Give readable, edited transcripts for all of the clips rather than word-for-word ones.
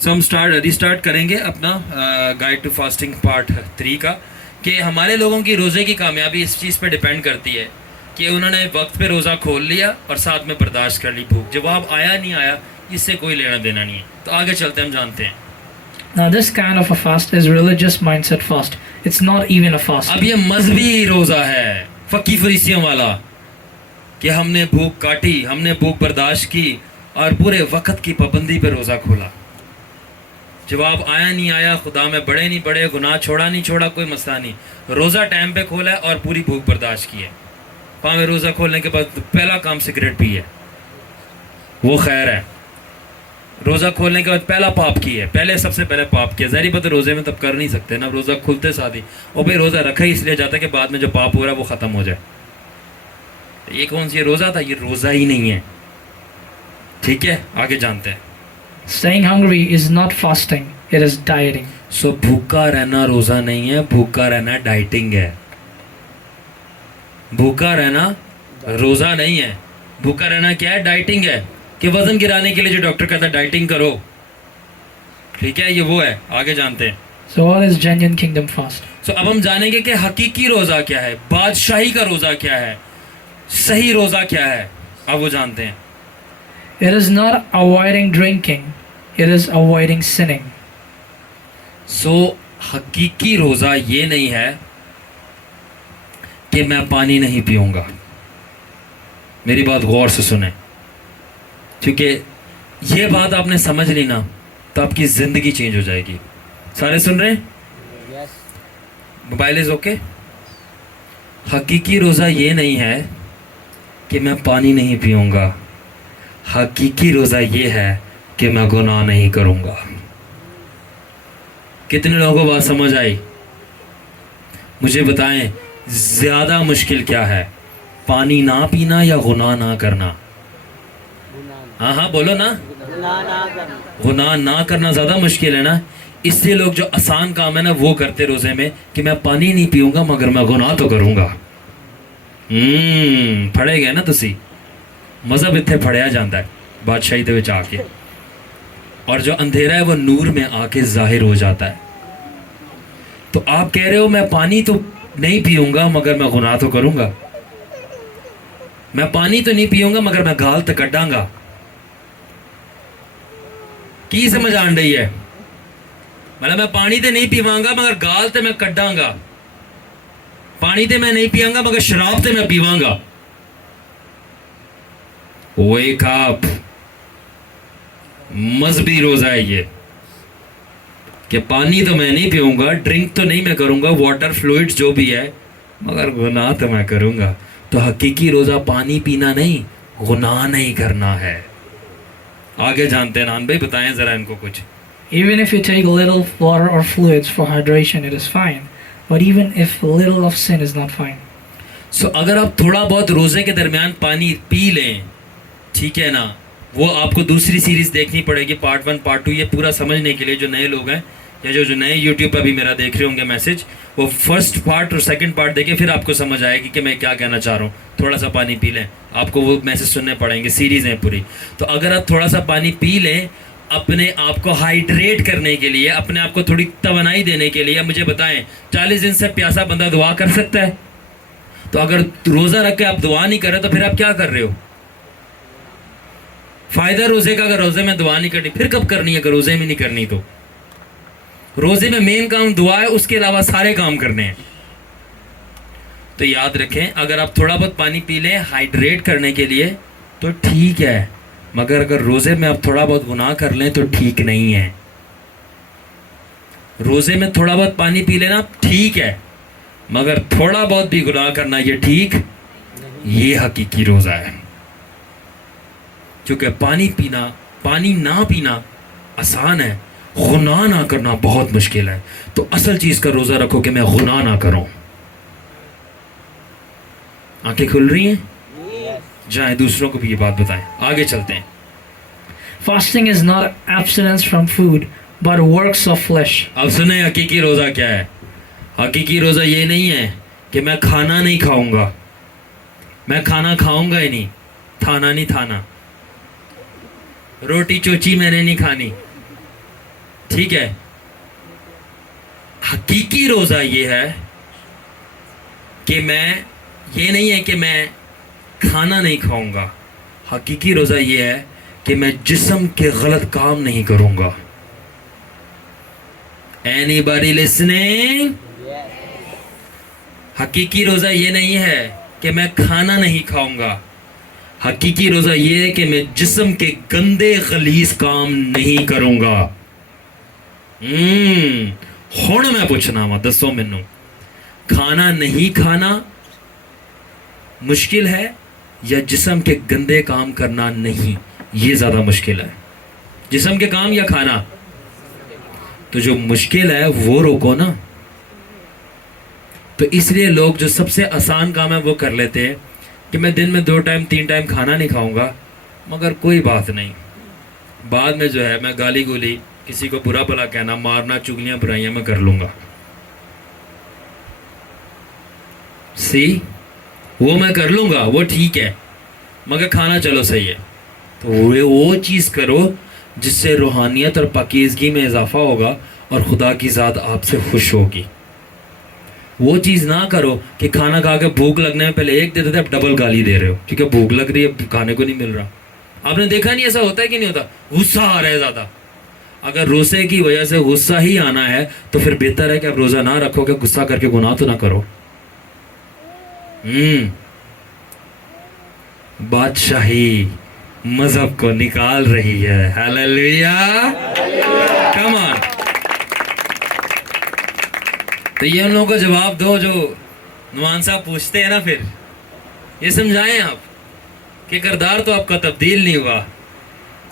سو ہم ریسٹارٹ کریں گے اپنا گائیڈ ٹو فاسٹنگ پارٹ 3 کا، کہ ہمارے لوگوں کی روزے کی کامیابی اس چیز پہ ڈپینڈ کرتی ہے کہ انہوں نے وقت پہ روزہ کھول لیا اور ساتھ میں برداشت کر لی بھوک. جواب آیا نہیں آیا اس سے کوئی لینا دینا نہیں ہے. تو آگے چلتے ہم جانتے ہیں. Now this kind of a fast is religious mindset fast. It's not even a fast. اب یہ مذہبی روزہ ہے فقی فریسیوں والا، کہ ہم نے بھوک کاٹی، ہم نے بھوک برداشت کی اور پورے وقت کی پابندی پہ روزہ کھولا. جواب آیا نہیں آیا، خدا میں بڑے نہیں بڑے، گناہ چھوڑا نہیں چھوڑا، کوئی مسئلہ نہیں. روزہ ٹائم پہ کھولا ہے اور پوری بھوک برداشت کی ہے. پاویں روزہ کھولنے کے بعد پہلا کام سگریٹ پی ہے، وہ خیر ہے. روزہ کھولنے کے بعد پہلا پاپ کی ہے، پہلے سب سے پہلے پاپ کیا. ظاہری بات ہے روزے میں تب کر نہیں سکتے نا، روزہ کھلتے ساتھ ہی. اور بھائی روزہ رکھا ہی اس لیے جاتا ہے کہ بعد میں جو پاپ ہو رہا ہے وہ ختم ہو جائے. یہ کون سی روزہ تھا؟ یہ روزہ ہی نہیں ہے. ٹھیک ہے آگے جانتے ہیں. Staying hungry is not fasting, it is dieting. سو بھوکا رہنا روزہ نہیں ہے، بھوکا رہنا ڈائٹنگ ہے. بھوکا رہنا روزہ نہیں ہے، بھوکا رہنا کیا ہے؟ ڈائٹنگ ہے. کہ وزن گرانے کے لیے جو ڈاکٹر کہتا ہے ڈائٹنگ کرو، ٹھیک ہے، یہ وہ ہے. آگے جانتے ہیں. So what is genuine kingdom fast? سو اب ہم جانیں گے کہ حقیقی روزہ کیا ہے، بادشاہی کا روزہ کیا ہے، صحیح روزہ کیا ہے. اب وہ جانتے ہیں. It is not avoiding drinking, it is avoiding sinning. سو حقیقی روزہ یہ نہیں ہے کہ میں پانی نہیں پیوں گا. میری بات غور سے سنیں، کیونکہ یہ بات آپ نے سمجھ لی نا تو آپ کی زندگی چینج ہو جائے گی. سارے سن رہے ہیں؟ Mobile is okay. حقیقی روزہ یہ نہیں ہے کہ میں پانی نہیں پیوں گا، حقیقی روزہ یہ ہے کہ میں گناہ نہیں کروں گا. کتنے لوگوں کو بات سمجھ آئی؟ مجھے بتائیں زیادہ مشکل کیا ہے، پانی نہ پینا یا گناہ نہ کرنا؟ ہاں ہاں بولو نا. گناہ نہ کرنا زیادہ مشکل ہے نا. اس لیے لوگ جو آسان کام ہے نا وہ کرتے روزے میں، کہ میں پانی نہیں پیوں گا مگر میں گناہ تو کروں گا. پڑھے گئے نا تسی. مذہب اتنے پڑھیا جاتا ہے بادشاہی دے وچ آ کے، اور جو اندھیرا ہے وہ نور میں آ کے ظاہر ہو جاتا ہے. تو آپ کہہ رہے ہو میں پانی تو نہیں پیوں گا مگر میں گناہ تو کروں گا. میں پانی تو نہیں پیوں گا مگر میں گال تو کڈاں گا. کی سمجھ آن رہی ہے؟ مطلب میں پانی تے نہیں پیواں گا مگر گال تے میں کڈاں گا. پانی تے میں نہیں پیاں گا مگر شراب تے میں پیواں گا. Wake up. مذہبی روزہ ہے یہ، کہ پانی تو میں نہیں پیوں گا، ڈرنک تو نہیں میں کروں گا، واٹر فلوئڈ جو بھی ہے، مگر گناہ تو میں کروں گا. تو حقیقی روزہ پانی پینا نہیں، گناہ نہیں کرنا ہے. آگے جانتے ہیں. نان بھائی بتائیں ذرا ان کو کچھ. Even if you take little water or fluids for hydration, it is fine. But even if little of sin is not fine. سو اگر آپ تھوڑا بہت روزے کے درمیان پانی پی لیں، ٹھیک ہے نا، وہ آپ کو دوسری سیریز دیکھنی پڑے گی، پارٹ 1 پارٹ 2، یہ پورا سمجھنے کے لیے. جو نئے لوگ ہیں یا جو نئے یوٹیوب پہ بھی میرا دیکھ رہے ہوں گے میسج، وہ فرسٹ پارٹ اور سیکنڈ پارٹ دیکھیں، پھر آپ کو سمجھ آئے گی کہ میں کیا کہنا چاہ رہا ہوں. تھوڑا سا پانی پی لیں، آپ کو وہ میسج سننے پڑیں گے، سیریز ہیں پوری. تو اگر آپ تھوڑا سا پانی پی لیں اپنے آپ کو ہائیڈریٹ کرنے کے لیے، اپنے آپ کو تھوڑی توانائی دینے کے لیے، مجھے بتائیں 40 دن سے پیاسا بندہ دعا کر سکتا ہے؟ تو اگر روزہ رکھ کے آپ دعا نہیں کر رہے تو پھر آپ کیا کر رہے ہو؟ فائدہ روزے کا اگر روزے میں دعا نہیں کرنی پھر کب کرنی ہے؟ اگر روزے میں نہیں کرنی تو روزے میں مین کام دعا ہے، اس کے علاوہ سارے کام کرنے ہیں. تو یاد رکھیں اگر آپ تھوڑا بہت پانی پی لیں ہائیڈریٹ کرنے کے لیے تو ٹھیک ہے، مگر اگر روزے میں آپ تھوڑا بہت گناہ کر لیں تو ٹھیک نہیں ہے. روزے میں تھوڑا بہت پانی پی لینا ٹھیک ہے، مگر تھوڑا بہت بھی گناہ کرنا یہ ٹھیک. یہ حقیقی روزہ ہے. کیونکہ پانی نہ پینا آسان ہے، گناہ نہ کرنا بہت مشکل ہے. تو اصل چیز کا روزہ رکھو کہ میں گناہ نہ کروں. آنکھیں کھل رہی ہیں؟ جائیں دوسروں کو بھی یہ بات بتائیں. آگے چلتے ہیں. Fasting is not abstinence from food, but works of flesh. اب سنیں حقیقی روزہ کیا ہے. حقیقی روزہ یہ نہیں ہے کہ میں کھانا نہیں کھاؤں گا، میں کھانا کھاؤں گا ہی نہیں، تھانا نہیں تھانا، روٹی چوچی میں نے نہیں کھانی. ٹھیک ہے. حقیقی روزہ یہ ہے کہ میں یہ نہیں ہے کہ میں کھانا نہیں کھاؤں گا. حقیقی روزہ یہ ہے کہ میں جسم کے غلط کام نہیں کروں گا. Anybody listening? حقیقی روزہ یہ نہیں ہے کہ میں کھانا نہیں کھاؤں گا. حقیقی روزہ یہ ہے کہ میں جسم کے گندے غلیظ کام نہیں کروں گا. ہن میں پوچھنا وا دسو مینوں کھانا نہیں کھانا مشکل ہے یا جسم کے گندے کام کرنا نہیں؟ یہ زیادہ مشکل ہے. جسم کے کام یا کھانا؟ تو جو مشکل ہے وہ روکو نا. تو اس لیے لوگ جو سب سے آسان کام ہے وہ کر لیتے ہیں کہ میں دن میں 2 ٹائم 3 ٹائم کھانا نہیں کھاؤں گا مگر کوئی بات نہیں، بعد میں جو ہے میں گالی گولی کسی کو برا بھلا کہنا مارنا چگلیاں برائیاں میں کر لوں گا. وہ میں کر لوں گا، وہ ٹھیک ہے، مگر کھانا چلو صحیح ہے. تو وہ چیز کرو جس سے روحانیت اور پاکیزگی میں اضافہ ہوگا اور خدا کی ذات آپ سے خوش ہوگی. وہ چیز نہ کرو کہ کھانا کھا کے بھوک لگنے میں پہلے ایک دیتے تھے اب ڈبل گالی دے رہے ہو کیونکہ بھوک لگ رہی ہے کھانے کو نہیں مل رہا. آپ نے دیکھا نہیں ایسا ہوتا ہے کہ نہیں ہوتا؟ غصہ آ رہا ہے زیادہ. اگر روزے کی وجہ سے غصہ ہی آنا ہے تو پھر بہتر ہے کہ آپ روزہ نہ رکھو کہ غصہ کر کے گناہ تو نہ کرو. بادشاہی مذہب کو نکال رہی ہے. ہاللیلویا، کم آن. تو یہ ان لوگوں کو جواب دو جو نعمان صاحب پوچھتے ہیں نا، پھر یہ سمجھائیں آپ کہ کردار تو آپ کا تبدیل نہیں ہوا،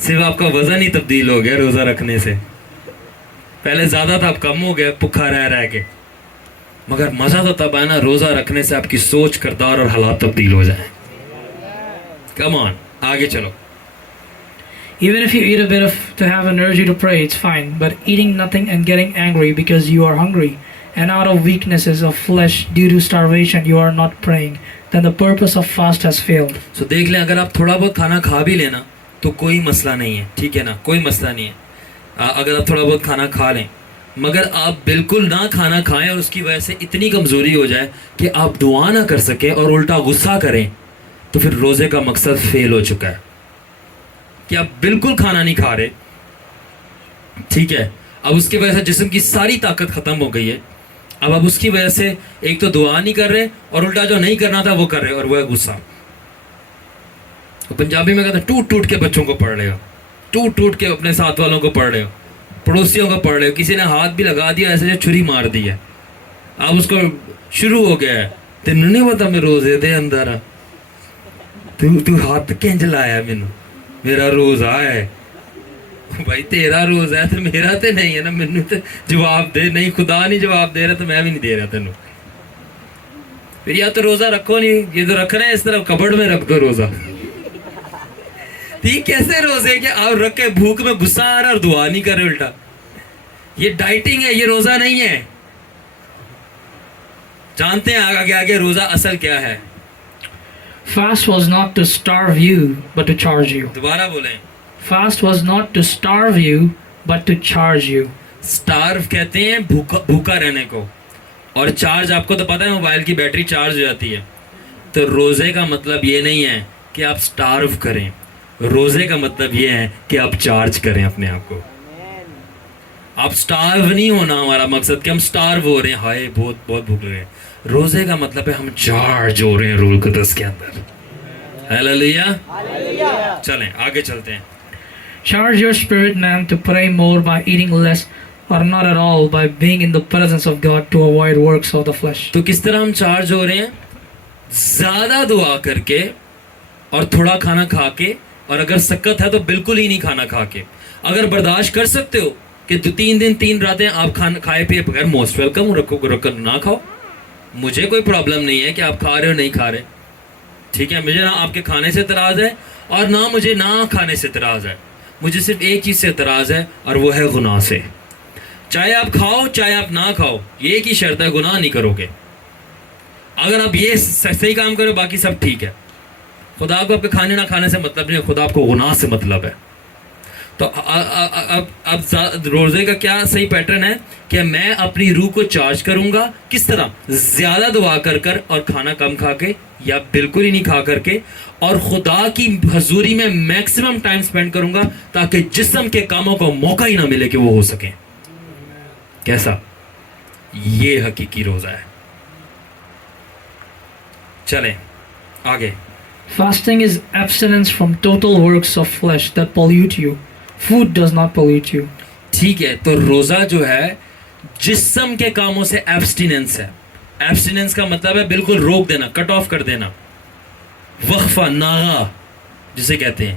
صرف آپ کا وزن ہی تبدیل ہو گیا روزہ رکھنے سے. پہلے زیادہ تھا اب کم ہو گیا بھوکا رہ کے. مگر مزہ تو تب ہے نا روزہ رکھنے سے آپ کی سوچ، کردار اور حالات تبدیل ہو جائیں. کم آن، آگے چلو. Even if you eat a bit to have energy to pray, it's fine. But eating nothing and getting angry because you are hungry and out of weaknesses of flesh due to starvation you are not praying, then the purpose of fast has failed. So دیکھ لیں اگر آپ تھوڑا بہت کھانا کھا بھی لینا تو کوئی مسئلہ نہیں ہے، ٹھیک ہے نا، کوئی مسئلہ نہیں ہے. اگر آپ تھوڑا بہت کھانا کھا لیں مگر آپ بالکل نہ کھانا کھائیں اور اس کی وجہ سے اتنی کمزوری ہو جائے کہ آپ دعا نہ کر سکیں اور الٹا غصہ کریں تو پھر روزے کا مقصد فیل ہو چکا ہے. کہ آپ بالکل کھانا نہیں کھا رہے، ٹھیک ہے، اب اس کی وجہ سے جسم کی ساری طاقت ختم ہو گئی ہے. اب آپ اس کی وجہ سے ایک تو دعا نہیں کر رہے اور الٹا جو نہیں کرنا تھا وہ کر رہے، اور وہ ہے غصہ. پنجابی میں کہتے ہیں ٹوٹ ٹوٹ کے بچوں کو پڑھ رہے ہو، ٹوٹ ٹوٹ کے اپنے ساتھ والوں کو پڑھ رہے ہو، پڑوسیوں کو پڑھ رہے ہو. کسی نے ہاتھ بھی لگا دیا ایسے جو چھری مار دی ہے، اب اس کو شروع ہو گیا ہے تینوں نہیں پتا میں روزے دے اندر تو ہاتھ کنج لایا مینوں، میرا روزہ ہے. بھائی تیرا روزہ ہے تو میرا تو نہیں ہے نا، مینوں تو جواب دے. نہیں خدا نہیں جواب دے رہا تو میں بھی نہیں دے رہا تینوں. پھر یا تو روزہ رکھو نہیں، یہ تو رکھنا ہے اس طرح کبڑ میں رکھ دو روزہ. ٹھیک کیسے روزے کہ آپ رکھ کے بھوک میں غصہ آ رہا اور دعا نہیں کر رہے الٹا. یہ ڈائٹنگ ہے، یہ روزہ نہیں ہے. جانتے ہیں آگے آگے روزہ اصل کیا ہے؟ Fast was not to starve you, but to charge you. دوبارہ بولیں. Fast was not to starve you, but to charge you. سٹارو کہتے ہیں بھوکا رہنے کو، اور چارج آپ کو تو پتہ ہے موبائل کی بیٹری چارج ہو جاتی ہے. تو روزے کا مطلب یہ نہیں ہے کہ آپ سٹارو کریں، روزے کا مطلب یہ ہے کہ آپ چارج کریں اپنے آپ کو. آپ سٹارو نہیں ہونا ہمارا مقصد کہ ہم سٹارو ہو رہے ہیں، ہائے بہت بہت بھوک لگ رہے ہیں. روزے کا مطلب ہے ہم چارج ہو رہے ہیں روح القدس کے اندر. ہاللیلویا. چلیں آگے چلتے ہیں. Charge your spirit man to pray more by eating less or not at all by being in the presence of God to avoid works of the flesh. تو کس طرح ہم چارج ہو رہے ہیں؟ زیادہ دعا کر کے اور تھوڑا کھانا کھا کے، اور اگر سکت ہے تو بالکل ہی نہیں کھانا کھا کے. اگر برداشت کر سکتے ہو کہ 3 دن 3 راتیں آپ کھائے پیے بغیر، موسٹ ویلکم. رکو نہ کھاؤ، مجھے کوئی پرابلم نہیں ہے کہ آپ کھا رہے ہو نہیں کھا رہے، ٹھیک ہے. مجھے نہ آپ کے کھانے سے اعتراض ہے اور نہ مجھے نہ کھانے سے اعتراض ہے. مجھے صرف ایک چیز سے اعتراض ہے اور وہ ہے گناہ سے. چاہے آپ کھاؤ چاہے آپ نہ کھاؤ، یہ ایک ہی شرط ہے، گناہ نہیں کرو گے. اگر آپ یہ صحیح کام کرو باقی سب ٹھیک ہے. خدا کو آپ کے کھانے نہ کھانے سے مطلب نہیں ہے، خدا آپ کو گناہ سے مطلب ہے. تو اب روزے کا کیا صحیح پیٹرن ہے کہ میں اپنی روح کو چارج کروں گا. کس طرح؟ زیادہ دعا کر اور کھانا کم کھا کے یا بالکل ہی نہیں کھا کر کے, اور خدا کی حضوری میں میکسیمم ٹائم سپینڈ کروں گا تاکہ جسم کے کاموں کو موقع ہی نہ ملے کہ وہ ہو سکیں. کیسا؟ یہ حقیقی روزہ ہے. چلیں آگے. Fasting is abstinence from total works of flesh that pollute you. Food does not pollute you. ٹھیک ہے, تو روزہ جو ہے جسم کے کاموں سے ایبسٹیننس ہے. ایبسٹیننس کا مطلب ہے بالکل روک دینا, کٹ آف کر دینا, وقفہ, ناغا جسے کہتے ہیں.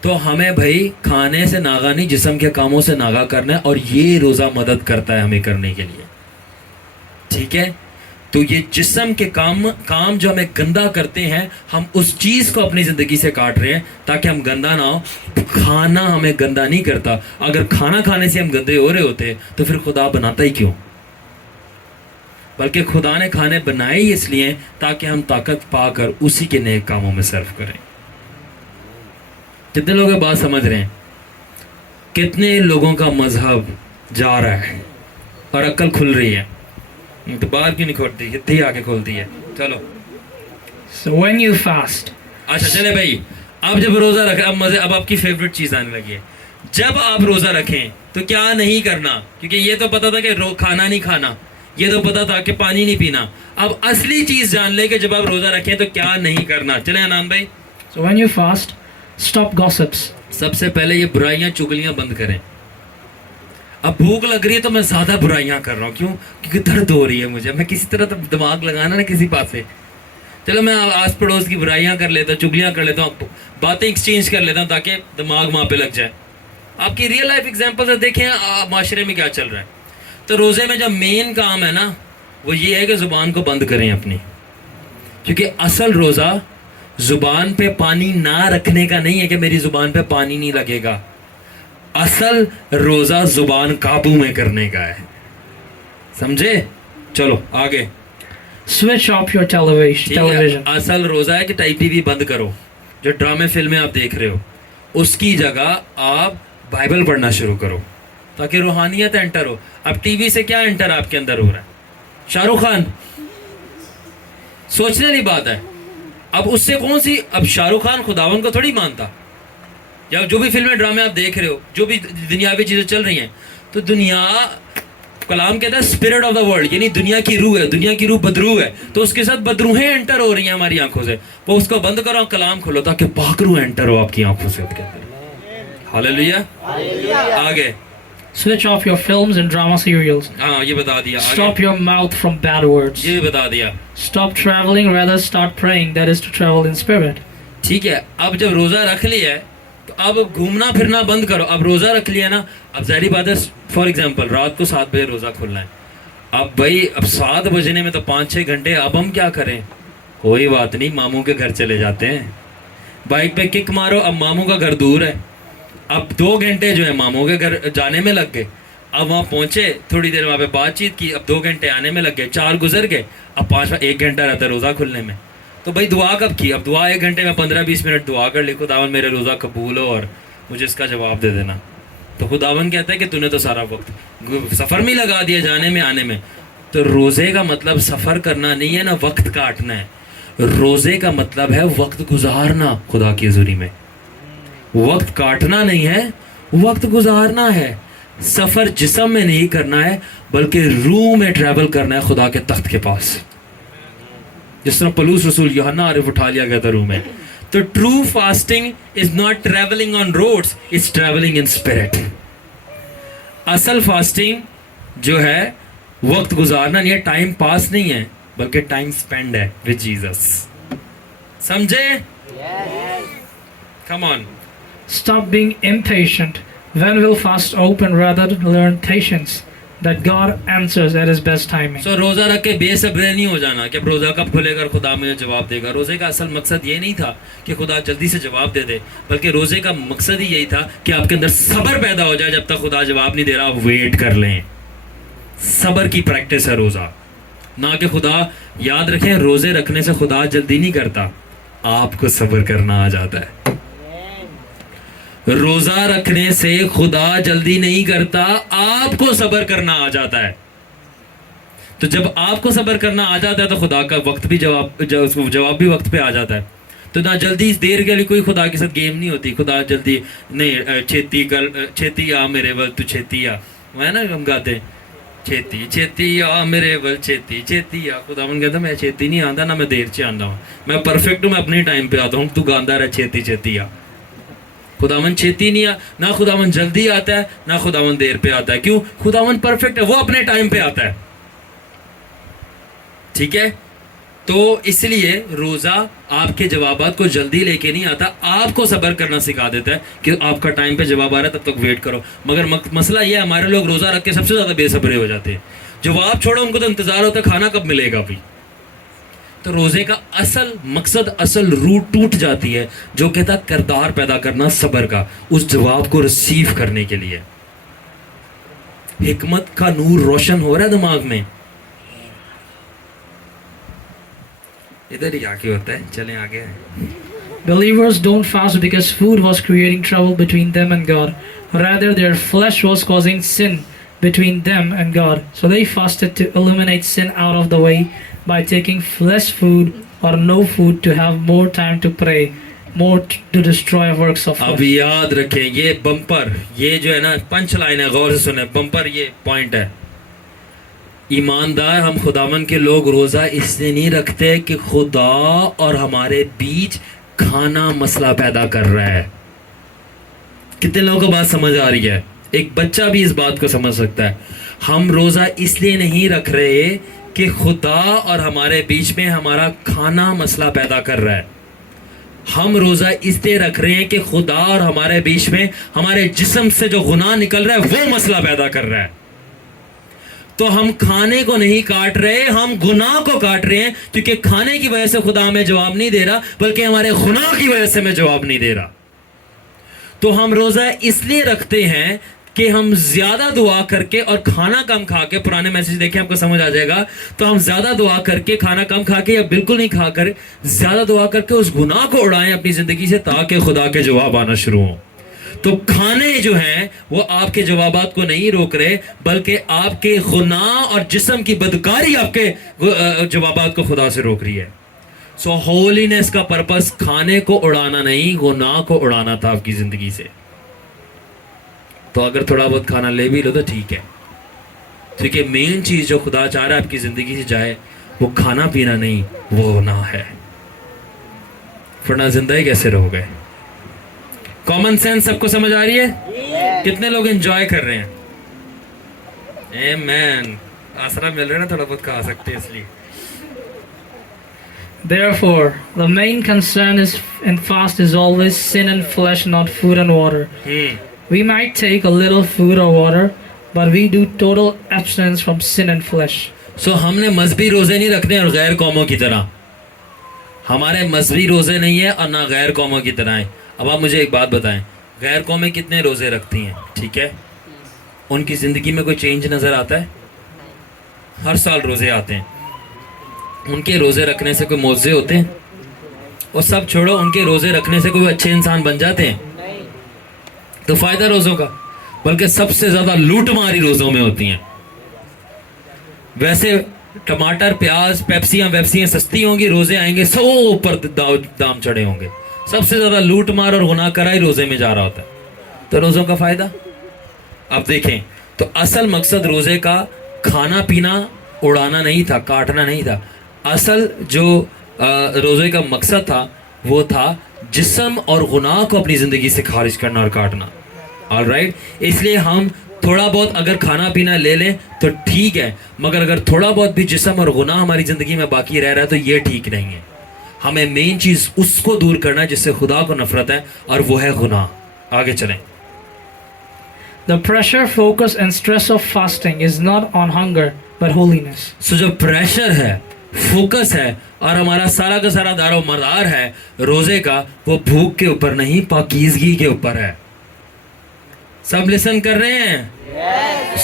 تو ہمیں بھائی کھانے سے ناغا نہیں, جسم کے کاموں سے ناغا کرنا ہے, اور یہ روزہ مدد کرتا ہے ہمیں کرنے کے لیے. ٹھیک ہے, تو یہ جسم کے کام جو ہمیں گندا کرتے ہیں, ہم اس چیز کو اپنی زندگی سے کاٹ رہے ہیں تاکہ ہم گندا نہ ہو. کھانا ہمیں گندا نہیں کرتا. اگر کھانا کھانے سے ہم گندے ہو رہے ہوتے تو پھر خدا بناتا ہی کیوں؟ بلکہ خدا نے کھانے بنائے ہی اس لیے تاکہ ہم طاقت پا کر اسی کے نیک کاموں میں صرف کریں. کتنے لوگ یہ بات سمجھ رہے ہیں؟ کتنے لوگوں کا مذہب جا رہا ہے اور عقل کھل رہی ہے؟ تو باہر کیوں نہیں کھولتی؟ اتنی آگے کھولتی ہے. چلو So when you fast, اچھا چلے بھائی, اب جب روزہ رکھیں, اب آپ کی فیوریٹ چیز آنے لگی ہے. جب آپ روزہ رکھیں تو کیا نہیں کرنا؟ کیونکہ یہ تو پتا تھا کہ کھانا نہیں کھانا, یہ تو پتا تھا کہ پانی نہیں پینا. اب اصلی چیز جان لے کہ جب آپ روزہ رکھیں تو کیا نہیں کرنا. چلیں انان بھائی. so when you fast, stop gossips. سب سے پہلے یہ برائیاں چگلیاں بند کریں. اب بھوک لگ رہی ہے تو میں زیادہ برائیاں کر رہا ہوں. کیوں؟ کیونکہ درد ہو رہی ہے مجھے. میں کسی طرح دماغ لگانا نا کسی بات سے, چلو میں آس پڑوس کی برائیاں کر لیتا ہوں, چگلیاں کر لیتا ہوں, باتیں ایکسچینج کر لیتا ہوں تاکہ دماغ وہاں پہ لگ جائے. آپ کی ریئل لائف ایگزامپل دیکھیں معاشرے میں کیا چل رہا ہے. تو روزے میں جو مین کام ہے نا وہ یہ ہے کہ زبان کو بند کریں اپنی, کیونکہ اصل روزہ زبان پہ پانی نہ رکھنے کا نہیں ہے کہ میری زبان پہ پانی نہیں لگے گا. اصل روزہ زبان قابو میں کرنے کا ہے. سمجھے؟ چلو آگے. Switch off your television. اصل روزہ ہے کہ ٹی وی بند کرو. جو ڈرامے فلمیں آپ دیکھ رہے ہو اس کی جگہ آپ بائبل پڑھنا شروع کرو تاکہ روحانیت انٹر ہو. اب ٹی وی سے کیا انٹر آپ کے اندر ہو رہا ہے؟ شاہ رخ خان. سوچنے والی بات ہے. اب اس سے کون سی, اب شاہ رخ خان خداون کو تھوڑی مانتا, یا جو بھی فلمیں ڈرامے آپ دیکھ رہے ہو, جو بھی دنیاوی چیزیں چل رہی ہیں, تو دنیا کلام کہتا ہے اسپرٹ آف دا ورلڈ, یعنی دنیا کی روح ہے. دنیا کی روح بدروح ہے, تو اس کے ساتھ بدروہیں انٹر ہو رہی ہیں ہماری آنکھوں سے. وہ اس کو بند کرو, کلام کھولو تاکہ پاک روح انٹر ہو آپ کی آنکھوں سے. ہاللیلویا. آگے. Switch off your films and drama serials. ہاں یہ بتا دیا. Stop your mouth from bad words. یہ بتا دیا. Stop traveling, rather start praying. That is to travel in spirit. ٹھیک ہے, اب جب روزہ رکھ لیا ہے تو اب گھومنا پھرنا بند کرو. اب روزہ رکھ لیا نا, اب ظاہری بات ہے فار ایگزامپل رات کو 7 بجے روزہ کھلنا ہے. اب بھائی اب 7 بجنے میں تو 5-6 گھنٹے. اب ہم کیا کریں؟ کوئی بات نہیں, ماموں کے گھر چلے جاتے ہیں, بائک پہ کک مارو. اب ماموں کا گھر دور ہے, اب 2 گھنٹے جو ہے ماموں کے گھر جانے میں لگ گئے. اب وہاں پہنچے, تھوڑی دیر وہاں پہ بات چیت کی, اب 2 گھنٹے آنے میں لگ گئے, 4 گزر گئے, اب 1 گھنٹہ رہتا ہے روزہ کھلنے میں. تو بھائی دعا کب کی؟ اب دعا 1 گھنٹے میں 15-20 منٹ دعا کر لی, خداون میرے روزہ قبول ہو اور مجھے اس کا جواب دے دینا. تو خداون کہتا ہے کہ تو نے تو سارا وقت سفر میں لگا دیا, جانے میں آنے میں. تو روزے کا مطلب سفر کرنا نہیں ہے نا, وقت کاٹنا ہے. روزے کا مطلب ہے وقت گزارنا خدا کی حضوری میں. وقت کاٹنا نہیں ہے, وقت گزارنا ہے. سفر جسم میں نہیں کرنا ہے بلکہ روح میں ٹریول کرنا ہے خدا کے تخت کے پاس. جس طرح پولس رسول یوحنا عارف اٹھا لیا گیا تھا روح میں. تو true fasting is not travelling on roads, it's travelling in spirit. اصل فاسٹنگ جو ہے وقت گزارنا نہیں ہے, ٹائم پاس نہیں ہے بلکہ ٹائم اسپینڈ ہے ود جیزس. سمجھے؟ کم آن. Stop being impatient. When will fast open, rather learn patience, that God answers at his best timing. So روزہ رکھ کے بے صبر نہیں ہو جانا کہ اب روزہ کب کھلے گا خدا مجھے جواب دے گا. روزے کا اصل مقصد یہ نہیں تھا کہ خدا جلدی سے جواب دے دے, بلکہ روزے کا مقصد ہی یہی تھا کہ آپ کے اندر صبر پیدا ہو جائے. جب تک خدا جواب نہیں دے رہا آپ ویٹ کر لیں. صبر کی پریکٹس ہے روزہ, نہ کہ خدا. یاد رکھیں روزے رکھنے سے خدا جلدی نہیں کرتا, آپ کو صبر کرنا آ جاتا ہے. روزہ رکھنے سے خدا جلدی نہیں کرتا, آپ کو صبر کرنا آ جاتا ہے. تو جب آپ کو صبر کرنا آ جاتا ہے تو خدا کا وقت بھی جواب بھی وقت پہ آ جاتا ہے. تو نہ جلدی دیر کے لیے کوئی خدا کے ساتھ گیم نہیں ہوتی. خدا جلدی نہیں, چھیتی کر, چھیتی آ میرے ول تو چھیتی آ, ہے نا ہم گاتے ہیں, چھیتی چھیتی آ میرے ول چھیتی چھیتی آ. خدا من کہتا میں چھیتی نہیں آتا, نہ میں دیر سے آتا ہوں, میں پرفیکٹ ہوں, میں اپنے ٹائم پہ آتا ہوں, تو گاندہ رہا چھیتی چھیتی آ. خداون چھیتی نہیں نہ خداون جلدی آتا ہے, نہ خداون دیر پہ آتا ہے. کیوں؟ خداون پرفیکٹ ہے, وہ اپنے ٹائم پہ آتا ہے. ٹھیک ہے, تو اس لیے روزہ آپ کے جوابات کو جلدی لے کے نہیں آتا, آپ کو صبر کرنا سکھا دیتا ہے کہ آپ کا ٹائم پہ جواب آ رہا ہے تب تک ویٹ کرو. مگر مسئلہ یہ ہے, ہمارے لوگ روزہ رکھ کے سب سے زیادہ بے صبرے ہو جاتے ہیں. جواب چھوڑو, ان کو تو انتظار ہوتا ہے کھانا کب ملے گا ابھی. تو روزے کا اصل مقصد, اصل روٹ ٹوٹ جاتی ہے, جو کہتا کردار پیدا کرنا صبر کا, اس جواب کو ریسیو کرنے کے لیے. حکمت کا نور روشن ہو رہا ہے دماغ میں. ادھر ہی آگے ہوتا ہے, چلیں آگے. Believers don't fast because food was creating trouble between them and God. Rather, their flesh was causing sin between them and God. So they fasted to eliminate sin out of the way by taking flesh food or no food to have more time to pray, more to destroy works of اب flesh. یاد رکھیں, یہ bumper, یہ جو ہے نا پنچ line ہے, غور سے سنیں, بمپر یہ پوائنٹ ہے. ایماندار ہم خداون کے لوگ روزہ اس لیے نہیں رکھتے کہ خدا اور ہمارے بیچ کھانا مسئلہ پیدا کر رہا ہے. کتنے لوگوں کو بات سمجھ آ رہی ہے؟ ایک بچہ بھی اس بات کو سمجھ سکتا ہے. ہم روزہ اس لیے نہیں رکھ رہے کہ خدا اور ہمارے بیچ میں ہمارا کھانا مسئلہ پیدا کر رہا ہے. ہم روزہ اس لیے رکھ رہے ہیں کہ خدا اور ہمارے بیچ میں ہمارے جسم سے جو گناہ نکل رہا ہے وہ مسئلہ پیدا کر رہا ہے. تو ہم کھانے کو نہیں کاٹ رہے, ہم گناہ کو کاٹ رہے ہیں, کیونکہ کھانے کی وجہ سے خدا ہمیں جواب نہیں دے رہا, بلکہ ہمارے گناہ کی وجہ سے ہمیں جواب نہیں دے رہا. تو ہم روزہ اس لیے رکھتے ہیں کہ ہم زیادہ دعا کر کے اور کھانا کم کھا کے, پرانے میسج دیکھیں آپ کو سمجھ آ جائے گا, تو ہم زیادہ دعا کر کے, کھانا کم کھا کے یا بالکل نہیں کھا کر, زیادہ دعا کر کے اس گناہ کو اڑائیں اپنی زندگی سے, تاکہ خدا کے جواب آنا شروع ہوں. تو کھانے جو ہیں وہ آپ کے جوابات کو نہیں روک رہے, بلکہ آپ کے گناہ اور جسم کی بدکاری آپ کے جوابات کو خدا سے روک رہی ہے. سو ہولینس کا پرپس کھانے کو اڑانا نہیں, گناہ کو اڑانا تھا آپ کی زندگی سے. تو اگر تھوڑا بہت کھانا لے بھی لو تو ٹھیک ہے, کیونکہ مین چیز جو خدا چاہ رہا ہے آپ کی زندگی سے جائے وہ کھانا پینا نہیں, وہ گناہ ہے. ورنہ زندگی کیسے رہو گے؟ کامن سینس سب کو سمجھ آ رہی ہے؟ کتنے لوگ انجوائے کر رہے ہیں؟ آمین. آسرا مل رہا ہے نا, تھوڑا بہت کھا سکتے ہیں اس لیے. Therefore, the main concern is in fast is always sin and flesh, not food and water. We might take a little food or water, but we do total abstinence from sin and flesh. So ہم نے مذہبی روزے نہیں رکھنے اور غیر قوموں کی طرح. ہمارے مذہبی روزے نہیں ہیں اور نہ غیر قوموں کی طرح ہیں. اب آپ مجھے ایک بات بتائیں, غیر قومیں کتنے روزے رکھتی ہیں؟ ٹھیک ہے, ان کی زندگی میں کوئی چینج نظر آتا ہے؟ ہر سال روزے آتے ہیں. ان کے روزے رکھنے سے کوئی معجزے ہوتے ہیں؟ اور سب چھوڑو, ان کے روزے رکھنے سے کوئی اچھے انسان بن جاتے ہیں؟ تو فائدہ روزوں کا, بلکہ سب سے زیادہ لوٹ ماری روزوں میں ہوتی ہیں. ویسے ٹماٹر, پیاز, پیپسیاں سستی ہوں گی, روزے آئیں گے سو اوپر دام چڑھے ہوں گے. سب سے زیادہ لوٹ مار اور گناہ کرا ہی روزے میں جا رہا ہوتا ہے. تو روزوں کا فائدہ آپ دیکھیں. تو اصل مقصد روزے کا کھانا پینا اڑانا نہیں تھا, کاٹنا نہیں تھا. اصل جو روزے کا مقصد تھا وہ تھا جسم اور گناہ کو اپنی زندگی سے خارج کرنا اور کاٹنا. آلرائٹ, اس لیے ہم تھوڑا بہت اگر کھانا پینا لے لیں تو ٹھیک ہے, مگر اگر تھوڑا بہت بھی جسم اور گناہ ہماری زندگی میں باقی رہ رہا ہے تو یہ ٹھیک نہیں ہے. ہمیں مین چیز اس کو دور کرنا ہے جس سے خدا کو نفرت ہے, اور وہ ہے گناہ. آگے چلیں. The pressure, focus and stress of fasting is not on hunger but holiness. سو جو پریشر ہے, فوکس ہے اور ہمارا سارا کا سارا دار و مدار ہے روزے کا, وہ بھوک کے اوپر نہیں, پاکیزگی کے اوپر ہے. سب لسن کر رہے ہیں؟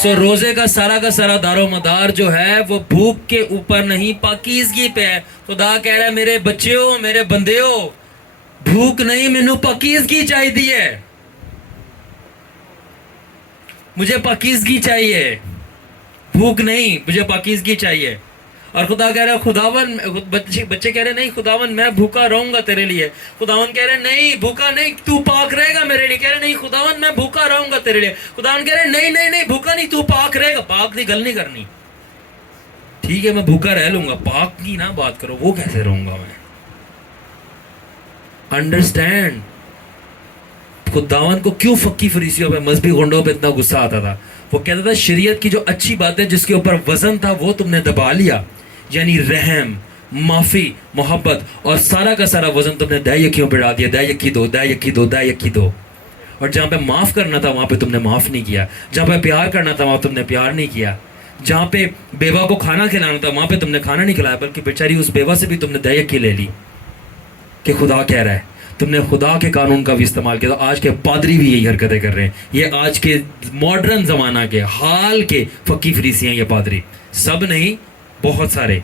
سو روزے کا سارا دار و مدار جو ہے وہ بھوک کے اوپر نہیں, پاکیزگی پہ ہے. خدا کہہ رہا ہے میرے بچیوں, میرے بندیوں, بھوک نہیں, مینوں پاکیزگی چاہیے ہے. مجھے پاکیزگی چاہیے, بھوک نہیں, مجھے پاکیزگی چاہیے. اور خدا کہہ رہا ہے, خداون, بچے کہہ رہے نہیں خداون میں بھوکا رہوں گا تیرے لیے. خداون کہہ رہے نہیں بھوکا نہیں, تو پاک رہے گا میرے لیے. کہہ رہے نہیں خداون میں بھوکا رہوں گا تیرے لیے. خداون کہہ رہے نہیں نہیں نہیں بھوکا نہیں, تو پاک رہے گا. پاک کی گل نہیں کرنی, ٹھیک ہے میں بھوکا رہ لوں گا, پاک کی نہ بات کرو. وہ کیسے رہوں گا میں؟ انڈرسٹینڈ. خداون کو کیوں فقی فریسیوں پہ, مذہبی گنڈوں پہ اتنا غصہ آتا تھا؟ وہ کہتا تھا شریعت کی جو اچھی باتیں جس کے اوپر وزن تھا وہ تم نے دبا لیا, یعنی رحم, معافی, محبت, اور سارا کا سارا وزن تم نے دہ یکیوں پہ ڈال دیا. دہ یکی دو, دہ یکی دو, دہ یکی دو. اور جہاں پہ معاف کرنا تھا وہاں پہ تم نے معاف نہیں کیا. جہاں پہ پیار کرنا تھا وہاں تم نے پیار نہیں کیا. جہاں پہ بیوہ کو کھانا کھلانا تھا وہاں پہ تم نے کھانا نہیں کھلایا, بلکہ بیچاری اس بیوہ سے بھی تم نے دہ یکی لے لی کہ خدا کہہ رہا ہے. تم نے خدا کے قانون کا بھی استعمال کیا. تو آج کے پادری بھی یہی حرکتیں کر رہے ہیں. یہ آج کے ماڈرن زمانہ کے حال کے فقی فریسی ہیں یہ پادری. سب نہیں, بہت سارے,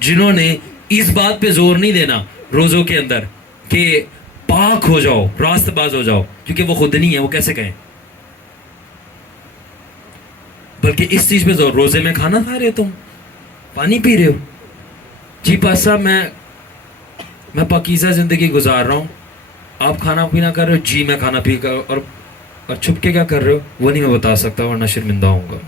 جنہوں نے اس بات پہ زور نہیں دینا روزوں کے اندر کہ پاک ہو جاؤ, راست باز ہو جاؤ, کیونکہ وہ خود نہیں ہے, وہ کیسے کہیں, بلکہ اس چیز پہ زور. روزے میں کھانا کھا رہے ہو, تم پانی پی رہے ہو, جی پاس صاحب میں پاکیزہ زندگی گزار رہا ہوں, آپ کھانا پینا کر رہے ہو, جی میں کھانا پی کر, اور چھپ کے کیا کر رہے ہو وہ نہیں میں بتا سکتا ورنہ شرمندہ ہوں گا.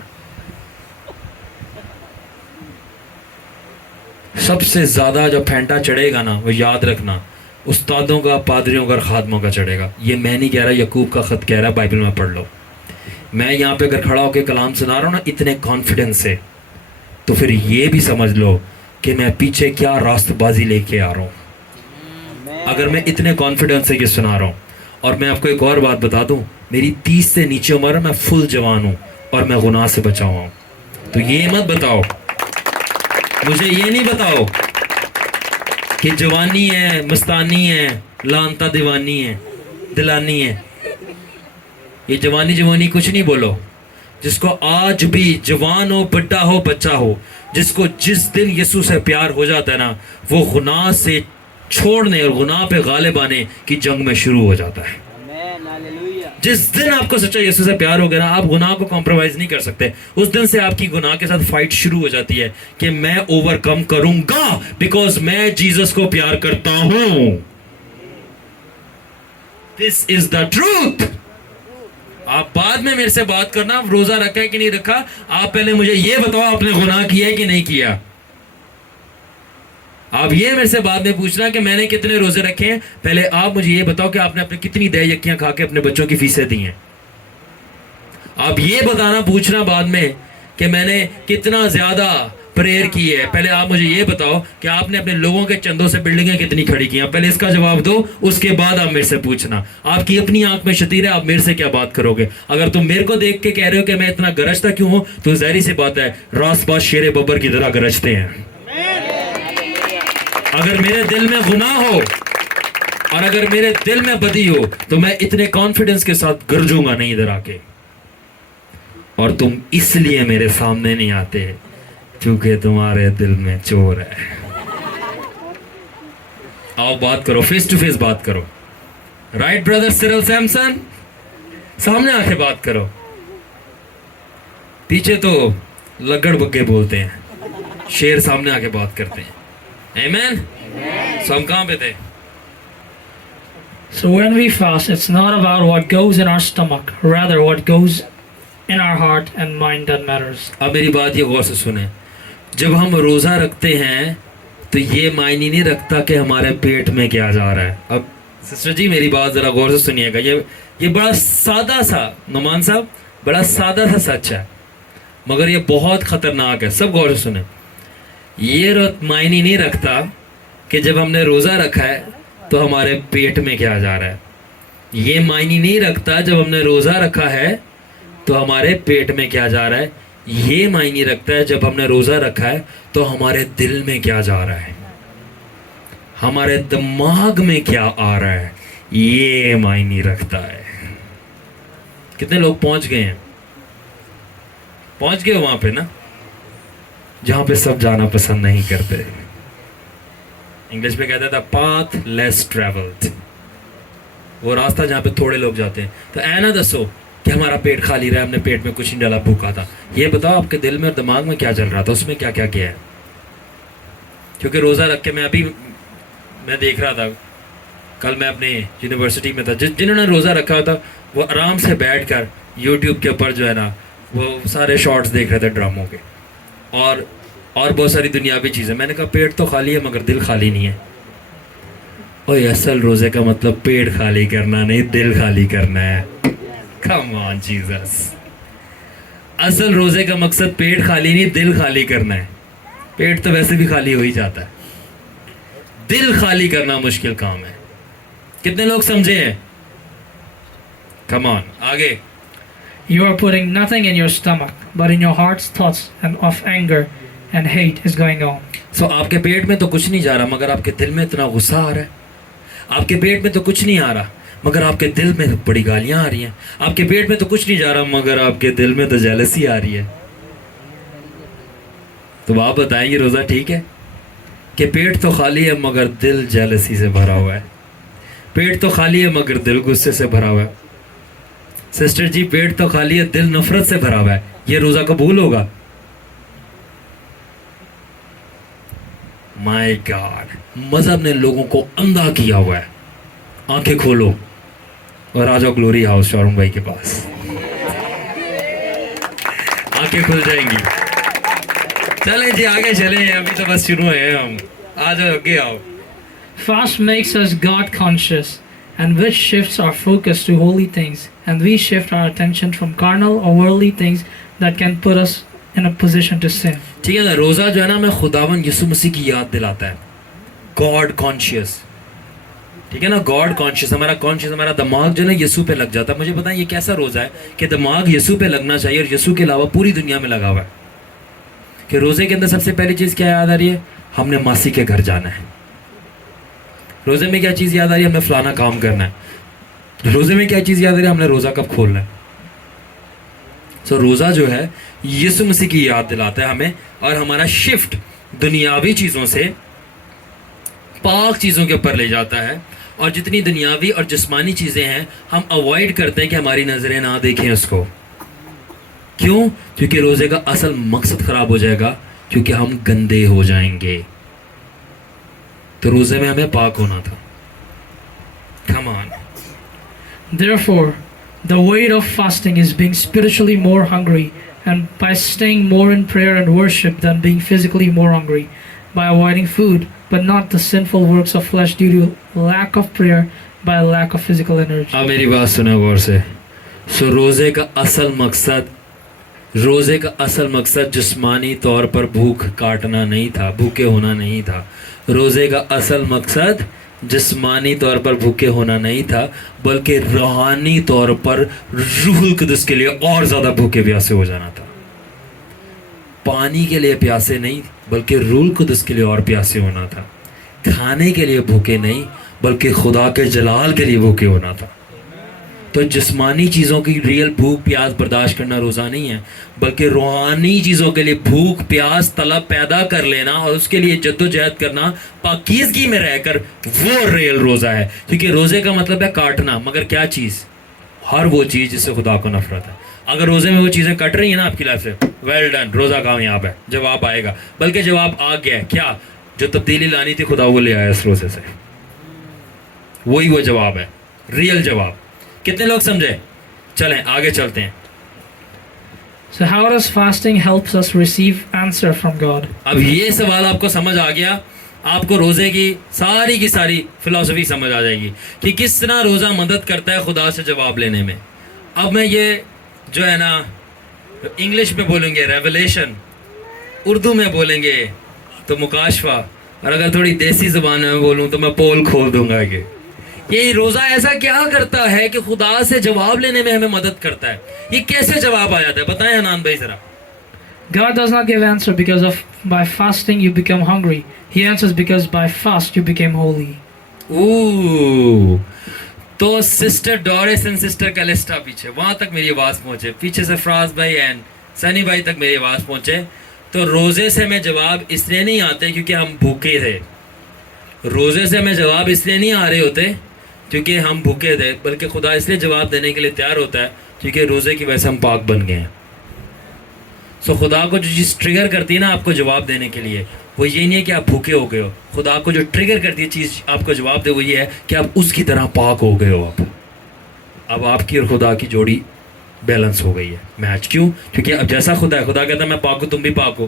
سب سے زیادہ جو پھینٹا چڑھے گا نا وہ یاد رکھنا استادوں کا, پادریوں کا اور خادموں کا چڑھے گا. یہ میں نہیں کہہ رہا, یعقوب کا خط کہہ رہا, بائبل میں پڑھ لو. میں یہاں پہ اگر کھڑا ہو کے کلام سنا رہا ہوں نا اتنے کانفیڈنس سے, تو پھر یہ بھی سمجھ لو کہ میں پیچھے کیا راست بازی لے کے آ رہا ہوں. اگر میں اتنے کانفیڈنس سے یہ سنا رہا ہوں. اور میں آپ کو ایک اور بات بتا دوں, میری 30 سے نیچے عمر ہے, میں فل جوان ہوں اور میں گناہ سے بچا ہوا ہوں. تو یہ مت بتاؤ, مجھے یہ نہیں بتاؤ کہ جوانی ہے, مستانی ہے, لانتا دیوانی ہے, دلانی ہے. یہ جوانی کچھ نہیں بولو. جس کو آج بھی جوان ہو, بڑا ہو, بچہ ہو, جس کو جس دن یسوع سے پیار ہو جاتا ہے نا وہ گناہ سے چھوڑنے اور گناہ پہ غالب آنے کی جنگ میں شروع ہو جاتا ہے. جس دن آپ کو سچا یسوع سے پیار ہو گیا نا آپ گناہ کو کمپرومائز نہیں کر سکتے. اس دن سے آپ کی گناہ کے ساتھ فائٹ شروع ہو جاتی ہے کہ میں اوور کم کروں گا بیکاز میں جیزس کو پیار کرتا ہوں. دس از دا ٹروتھ. آپ بعد میں میرے سے بات کرنا روزہ رکھا ہے کہ نہیں رکھا, آپ پہلے مجھے یہ بتاؤ آپ نے گناہ کیا ہے کہ نہیں کیا. آپ یہ میرے سے بعد میں پوچھنا کہ میں نے کتنے روزے رکھے ہیں, پہلے آپ مجھے یہ بتاؤ کہ آپ نے اپنے کتنی دہ یکیاں کھا کے اپنے بچوں کی فیسیں دی ہیں. آپ یہ بتانا پوچھنا بعد میں کہ میں نے کتنا زیادہ پریئر کی ہے. پہلے آپ مجھے یہ بتاؤ کہ آپ نے اپنے لوگوں کے چندوں سے بلڈنگیں کتنی کھڑی کی ہیں. پہلے اس کا جواب دو, اس کے بعد آپ میرے سے پوچھنا. آپ کی اپنی آنکھ میں شتیر ہے, آپ میرے سے کیا بات کرو گے. اگر تم میرے کو دیکھ کے کہہ رہے ہو کہ میں اتنا گرجتا کیوں ہوں تو ظاہری سی بات ہے راست باز شیر ببر کی طرح گرجتے ہیں. اگر میرے دل میں گناہ ہو اور اگر میرے دل میں بدی ہو تو میں اتنے کانفیڈنس کے ساتھ گرجوں گا نہیں ادھر آ کے. اور تم اس لیے میرے سامنے نہیں آتے کیونکہ تمہارے دل میں چور ہے. آؤ بات کرو, فیس ٹو فیس بات کرو. رائٹ بردر سیرل سیمسن, سامنے آ کے بات کرو. پیچھے تو لگڑ بگے بولتے ہیں, شیر سامنے آ کے بات کرتے ہیں. Amen. So ہم کہاں پہ تھے؟ So when we fast, it's not about what goes in our stomach, rather what goes in our heart and mind that matters. اب میری بات یہ غور سے سنیں. جب ہم روزہ رکھتے ہیں تو یہ معنی نہیں رکھتا کہ ہمارے پیٹ میں کیا جا رہا ہے. اب سسٹر جی میری بات ذرا غور سے سنیے گا. یہ بڑا سادہ سا, نعمان صاحب بڑا سادہ سا سچ ہے مگر یہ بہت خطرناک ہے. سب غور سے سنیں. یہ معنی نہیں رکھتا کہ جب ہم نے روزہ رکھا ہے تو ہمارے پیٹ میں کیا جا رہا ہے. یہ معنی نہیں رکھتا جب ہم نے روزہ رکھا ہے تو ہمارے پیٹ میں کیا جا رہا ہے. یہ معنی رکھتا ہے جب ہم نے روزہ رکھا ہے تو ہمارے دل میں کیا جا رہا ہے, ہمارے دماغ میں کیا آ رہا ہے. یہ معنی رکھتا ہے. کتنے لوگ پہنچ گئے ہیں؟ پہنچ گئے وہاں پہ نا جہاں پہ سب جانا پسند نہیں کرتے. انگلش میں کہتا تھا پاتھ لیس ٹریولڈ, وہ راستہ جہاں پہ تھوڑے لوگ جاتے ہیں. تو اے نا دسو کہ ہمارا پیٹ خالی رہا, ہم نے پیٹ میں کچھ نہیں ڈالا, بھوکا تھا. یہ بتاؤ آپ کے دل میں اور دماغ میں کیا چل رہا تھا, اس میں کیا کیا کیا ہے. کیونکہ روزہ رکھ کے میں دیکھ رہا تھا, کل میں اپنی یونیورسٹی میں تھا, جنہوں نے روزہ رکھا تھا وہ آرام سے بیٹھ کر یوٹیوب کے اوپر جو ہے نا وہ سارے شارٹس دیکھ رہے تھے ڈراموں کے, اور بہت ساری دنیاوی چیزیں. میں نے کہا پیٹ تو خالی ہے مگر دل خالی نہیں ہے. اوہ اصل روزے کا مطلب پیٹ خالی کرنا نہیں, دل خالی کرنا ہے. کم آن جیزس. اصل روزے کا مقصد پیٹ خالی نہیں, دل خالی کرنا ہے. پیٹ تو ویسے بھی خالی ہو ہی جاتا ہے, دل خالی کرنا مشکل کام ہے. کتنے لوگ سمجھے ہیں؟ کم آن آگے. You are putting nothing in your stomach, but in your heart's thoughts and of anger and hate is going on. سو آپ کے پیٹ میں تو کچھ نہیں جا رہا مگر آپ کے دل میں اتنا غصہ آ رہا ہے. آپ کے پیٹ میں تو کچھ نہیں آ رہا مگر آپ کے دل میں بڑی گالیاں آ رہی ہیں. آپ کے پیٹ میں تو کچھ نہیں جا رہا مگر آپ کے دل میں تو جیلسی آ رہی ہے. تو آپ بتائیں یہ روزہ ٹھیک ہے کہ پیٹ تو خالی ہے مگر دل جیلسی سے بھرا ہوا ہے. پیٹ تو خالی ہے مگر دل غصے سے بھرا ہوا ہے. سسٹر جی پیٹ تو خالی ہے دل نفرت سے بھرا ہوا ہے. یہ روزہ قبول ہوگا؟ مائی گاڈ, مذہب نے لوگوں کو اندھا کیا ہوا ہے. آنکھیں کھولو اور آ جاؤ گلوری ہاؤس شاروم بھائی کے پاس, آنکھیں کھل جائیں گی. چلیں جی آگے چلیں, ابھی تو بس شروع ہیں ہم. آ جاؤ آگے آؤ. Fast makes us God conscious, and which shifts our focus to holy things, and we shift our attention from carnal or worldly things that can put us in a position to sin. ٹھیک ہے نا, روزہ جو ہے نا ہمیں خداوند یسوع مسیح کی یاد دلاتا ہے. گاڈ کانشیس, ٹھیک ہے نا, گاڈ کانشیس. ہمارا دماغ جو ہے نا یسوع پہ لگ جاتا ہے. مجھے بتائیں یہ کیسا روزہ ہے کہ دماغ یسوع پہ لگنا چاہیے اور یسوع کے علاوہ پوری دنیا میں لگا ہوا ہے. کہ روزے کے اندر سب سے پہلی چیز کیا یاد آ رہی ہے؟ ہم نے ماسی کے گھر جانا ہے. روزے میں کیا چیز یاد آ رہی ہے؟ ہم نے فلانا کام کرنا ہے. روزے میں کیا چیز یاد آ رہی ہے؟ ہم نے روزہ کب کھولنا ہے. سو روزہ جو ہے یسوع مسیح کی یاد دلاتا ہے ہمیں, اور ہمارا شفٹ دنیاوی چیزوں سے پاک چیزوں کے اوپر لے جاتا ہے. اور جتنی دنیاوی اور جسمانی چیزیں ہیں ہم اوائڈ کرتے ہیں کہ ہماری نظریں نہ دیکھیں اس کو. کیوں؟ کیونکہ روزے کا اصل مقصد خراب ہو جائے گا, کیونکہ ہم گندے ہو جائیں گے. تو روزے میں ہمیں پاک ہونا تھا. Come on. Therefore, the weight of fasting is being spiritually more hungry, and by staying more in prayer and worship than being physically more hungry, by avoiding food, but not the sinful works of flesh due to lack of prayer, by lack of physical energy. اب میری بات سنیں غور سے. سو روزے کا اصل مقصد جسمانی طور پر بھوک کاٹنا نہیں تھا, بھوکے ہونا نہیں تھا. روزے کا اصل مقصد جسمانی طور پر بھوکے ہونا نہیں تھا, بلکہ روحانی طور پر روح القدس کے لیے اور زیادہ بھوکے پیاسے ہو جانا تھا. پانی کے لیے پیاسے نہیں بلکہ روح القدس کے لیے اور پیاسے ہونا تھا. کھانے کے لیے بھوکے نہیں بلکہ خدا کے جلال کے لیے بھوکے ہونا تھا. تو جسمانی چیزوں کی ریئل بھوک پیاس برداشت کرنا روزہ نہیں ہے, بلکہ روحانی چیزوں کے لیے بھوک پیاس طلب پیدا کر لینا اور اس کے لیے جد و جہد کرنا پاکیزگی میں رہ کر, وہ ریئل روزہ ہے. کیونکہ روزے کا مطلب ہے کاٹنا, مگر کیا چیز؟ ہر وہ چیز جس سے خدا کو نفرت ہے. اگر روزے میں وہ چیزیں کٹ رہی ہیں نا آپ کی لائف سے, ویل ڈن, روزہ کامیاب ہے, جواب آئے گا. بلکہ جواب آ گیا ہے. کیا؟ جو تبدیلی لانی تھی خدا وہ لے آیا اس روزے سے. وہی وہ جواب ہے, ریئل جواب. کتنے لوگ سمجھے؟ چلیں آگے چلتے ہیں. So how does fasting helps us receive answer from God? اب یہ سوال آپ کو سمجھ آ گیا, آپ کو روزے کی ساری فلسفی سمجھ آ جائے گی کہ کس طرح روزہ مدد کرتا ہے خدا سے جواب لینے میں. اب میں یہ جو ہے نا انگلش میں بولیں گے ریولیشن, اردو میں بولیں گے تو مکاشفہ, اور اگر تھوڑی دیسی زبان میں بولوں تو میں پول کھول دوں گا. کہ یہ روزہ ایسا کیا کرتا ہے کہ خدا سے جواب لینے میں ہمیں مدد کرتا ہے؟ یہ کیسے جواب آ جاتا ہے؟ بتائیں حنان بھائی ذرا. God does not give answer because of by fasting you become hungry. He answers because by fast you became holy. تو سسٹر ڈورس اینڈ سسٹر کیلسٹا پیچھے, وہاں تک میری آواز پہنچے, پیچھے سے فراز بھائی اینڈ سنی بھائی تک میری آواز پہنچے. تو روزے سے ہمیں جواب اس لیے نہیں آتے کیونکہ ہم بھوکے تھے. روزے سے ہمیں جواب اس لیے نہیں آ رہے ہوتے کیونکہ ہم بھوکے تھے, بلکہ خدا اس لیے جواب دینے کے لیے تیار ہوتا ہے کیونکہ روزے کی وجہ سے ہم پاک بن گئے ہیں. سو خدا کو جو چیز ٹریگر کرتی ہے نا آپ کو جواب دینے کے لیے, وہ یہ نہیں ہے کہ آپ بھوکے ہو گئے ہو. خدا کو جو ٹریگر کرتی ہے چیز آپ کو جواب دے, وہ یہ ہے کہ آپ اس کی طرح پاک ہو گئے ہو. اب آپ کی اور خدا کی جوڑی بیلنس ہو گئی ہے, میچ. کیوں؟ کیونکہ اب جیسا خدا ہے, خدا کہتا ہے میں پاک ہوں تم بھی پاک ہو.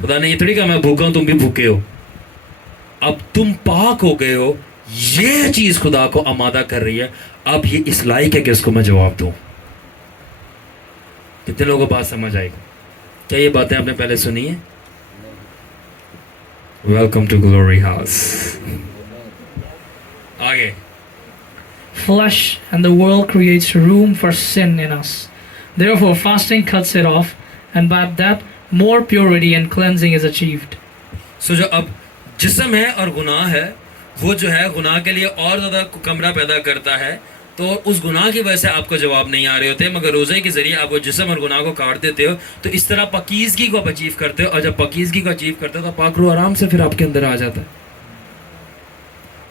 خدا نے یہ تھوڑی کہا میں بھوکا ہوں تم بھی بھوکے ہو. اب تم پاک ہو گئے ہو, یہ چیز خدا کو آمادہ کر رہی ہے. اب یہ اس لائق ہے کہ اس کو میں جواب دوں. کتنے لوگوں کو بات سمجھ آئی؟ کیا یہ باتیں آپ نے پہلے سنی ہیں؟ Welcome to glory house. آگے. Flesh and the world creates room for sin in us. Therefore, fasting cuts it off, and by that, more purity and cleansing is achieved. سو جو اب جسم ہے اور گناہ ہے, وہ جو ہے گناہ کے لیے اور زیادہ کمرہ پیدا کرتا ہے. تو اس گناہ کی وجہ سے آپ کو جواب نہیں آ رہے ہوتے, مگر روزے کے ذریعے آپ وہ جسم اور گناہ کو کاٹ دیتے ہو. تو اس طرح پاکیزگی کو آپ اچیو کرتے ہو, اور جب پاکیزگی کو اچیو کرتے ہو تو پاک روح آرام سے پھر آپ کے اندر آ جاتا ہے,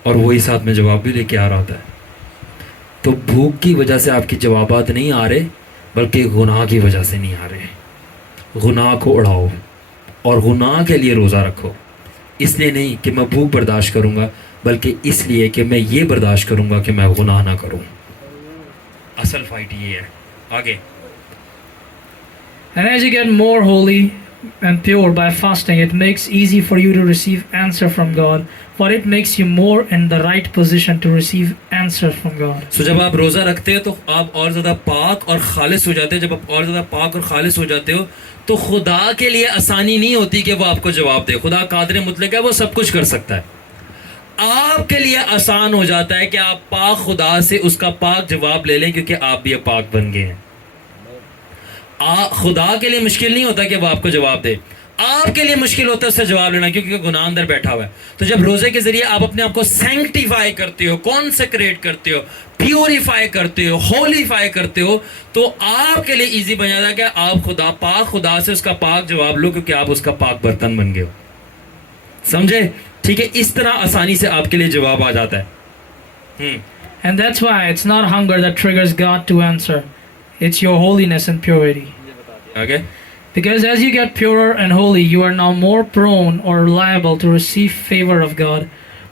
اور وہی ساتھ میں جواب بھی لے کے آ رہا ہوتا ہے. تو بھوک کی وجہ سے آپ کی جوابات نہیں آ رہے, بلکہ گناہ کی وجہ سے نہیں آ رہے. گناہ کو اڑاؤ اور گناہ کے لیے روزہ رکھو. اس لیے نہیں کہ میں بھوک برداشت کروں گا, بلکہ اس لیے کہ میں یہ برداشت کروں گا کہ میں گناہ نہ کروں. اصل فائٹ یہ ہے. آگے. And as you get more holy and pure by fasting, it makes easy for you to receive answer from God, for it makes you more in the right position to receive answer from God. سو جب آپ روزہ رکھتے ہو تو آپ اور زیادہ پاک اور خالص ہو جاتے ہو. جب آپ اور زیادہ پاک اور خالص ہو جاتے ہو تو خدا کے لیے آسانی نہیں ہوتی کہ وہ آپ کو جواب دے. خدا قادر مطلق ہے, وہ سب کچھ کر سکتا ہے. آپ کے لیے آسان ہو جاتا ہے کہ آپ پاک خدا سے اس کا پاک جواب لے لیں, کیونکہ آپ بھی پاک بن گئے ہیں. خدا کے لیے مشکل نہیں ہوتا کہ وہ آپ کو جواب دے, آپ کے لیے مشکل ہوتا ہے اس سے جواب لینا, کیونکہ گناہ اندر بیٹھا ہوا ہے. تو جب روزے کے ذریعے آپ اپنے آپ کو سینکٹیفائی کرتے ہو, کانسیکریٹ کرتے ہو, پیوریفائی کرتے ہو, ہولیفائی کرتے ہو, تو آپ کے لیے ایزی بن جاتا ہے کہ آپ خدا سے اس کا پاک جواب لو, کیونکہ آپ اس کا پاک برتن بن گئے ہو. سمجھے؟ ٹھیک ہے, اس طرح آسانی سے آپ کے لیے جواب آ جاتا ہے. And that's why it's not hunger that triggers God to answer. It's your holiness and purity. آگے. Because as you get purer and holy, you are now more prone or liable to receive favor of God.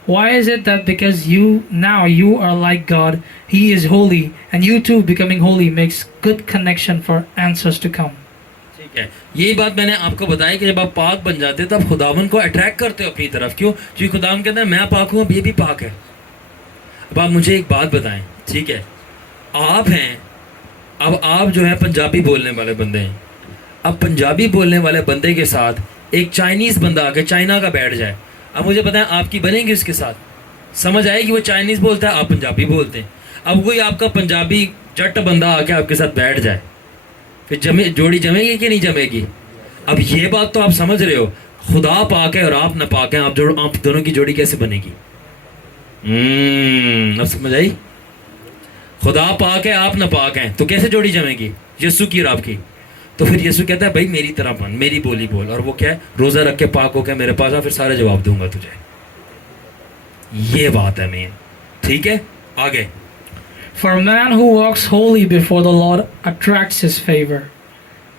Why is it that because you are like God, He is holy, and you too becoming holy makes good connection for answers to come? ٹھیک ہے, یہی بات میں نے آپ کو بتائی کہ جب آپ پاک بن جاتے ہیں تو آپ خداوند کو اٹریکٹ کرتے ہو اپنی طرف. کیوں؟ کیونکہ خداوند کہتا ہے میں پاک ہوں, اب یہ بھی پاک ہے. اب آپ مجھے ایک بات بتائیں, ٹھیک ہے, آپ ہیں, اب آپ جو ہے پنجابی بولنے والے بندے ہیں. اب پنجابی بولنے والے بندے کے ساتھ ایک چائنیز بندہ آ کے چائنا کا بیٹھ جائے, اب مجھے بتائیں آپ کی بنے گی اس کے ساتھ؟ سمجھ آئے گی؟ وہ چائنیز بولتا ہے, آپ پنجابی بولتے ہیں. اب کوئی آپ کا پنجابی جٹ بندہ آ کے آپ کے ساتھ بیٹھ جائے, پھر جوڑی جمے گی کہ نہیں جمے گی؟ اب یہ بات تو آپ سمجھ رہے ہو, خدا پاک ہے اور آپ نہ پاک ہیں, آپ دونوں کی جوڑی کیسے بنے گی؟ اب سمجھ آئی؟ خدا پاک ہے, آپ نہ پاک ہیں, تو کیسے جوڑی جمے گی یسوع کی اور آپ کی؟ تو پھر یسوع کہتا ہے بھائی میری طرح بن, میری بولی بول, اور وہ کیا ہے؟ روزہ رکھ کے پاک ہو کے میرے پاس آ, پھر سارے جواب دوں گا تجھے. یہ بات ہے مین. ٹھیک ہے, آگے. For a man who walks holy before the Lord attracts His favor.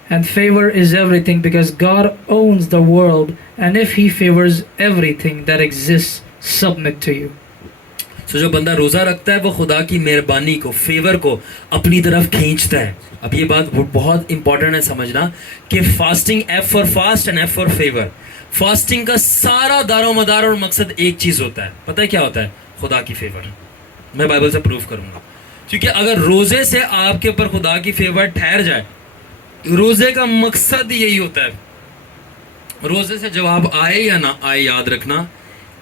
And favor is everything because God owns the world, and if He favors everything that exists, submit to you. سو جو بندہ روزہ رکھتا ہے وہ خدا کی مہربانی کو, فیور کو اپنی طرف کھینچتا ہے. اب یہ بات بہت امپورٹنٹ ہے سمجھنا کہ fasting, F for fast and F for favour, fasting کا سارا دار و مدار اور مقصد ایک چیز ہوتا ہے. پتہ ہے کیا ہوتا ہے؟ خدا کی فیور. میں بائبل سے پروف کروں گا, کیونکہ اگر روزے سے آپ کے اوپر خدا کی فیور ٹھہر جائے, روزے کا مقصد یہی ہوتا ہے. روزے سے جواب آئے یا نہ آئے, یاد رکھنا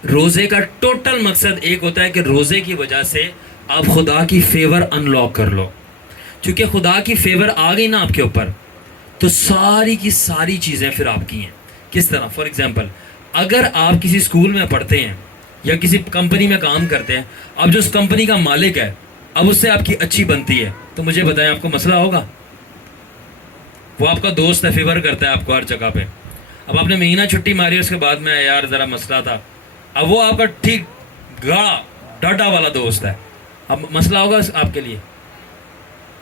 روزے کا ٹوٹل مقصد ایک ہوتا ہے کہ روزے کی وجہ سے آپ خدا کی فیور ان لاک کر لو. کیونکہ خدا کی فیور آ گئی نا آپ کے اوپر, تو ساری کی ساری چیزیں پھر آپ کی ہیں. کس طرح؟ فار ایگزامپل, اگر آپ کسی اسکول میں پڑھتے ہیں یا کسی کمپنی میں کام کرتے ہیں, اب جو اس کمپنی کا مالک ہے اب اس سے آپ کی اچھی بنتی ہے, تو مجھے بتائیں آپ کو مسئلہ ہوگا؟ وہ آپ کا دوست ہے, فیور کرتا ہے آپ کو ہر جگہ پہ. اب آپ نے مہینہ چھٹی ماری, اس کے بعد میں یار ذرا مسئلہ تھا, اب وہ آپ کا ٹھیک گاڑا ڈاٹا والا دوست ہے, اب مسئلہ ہوگا آپ کے لیے؟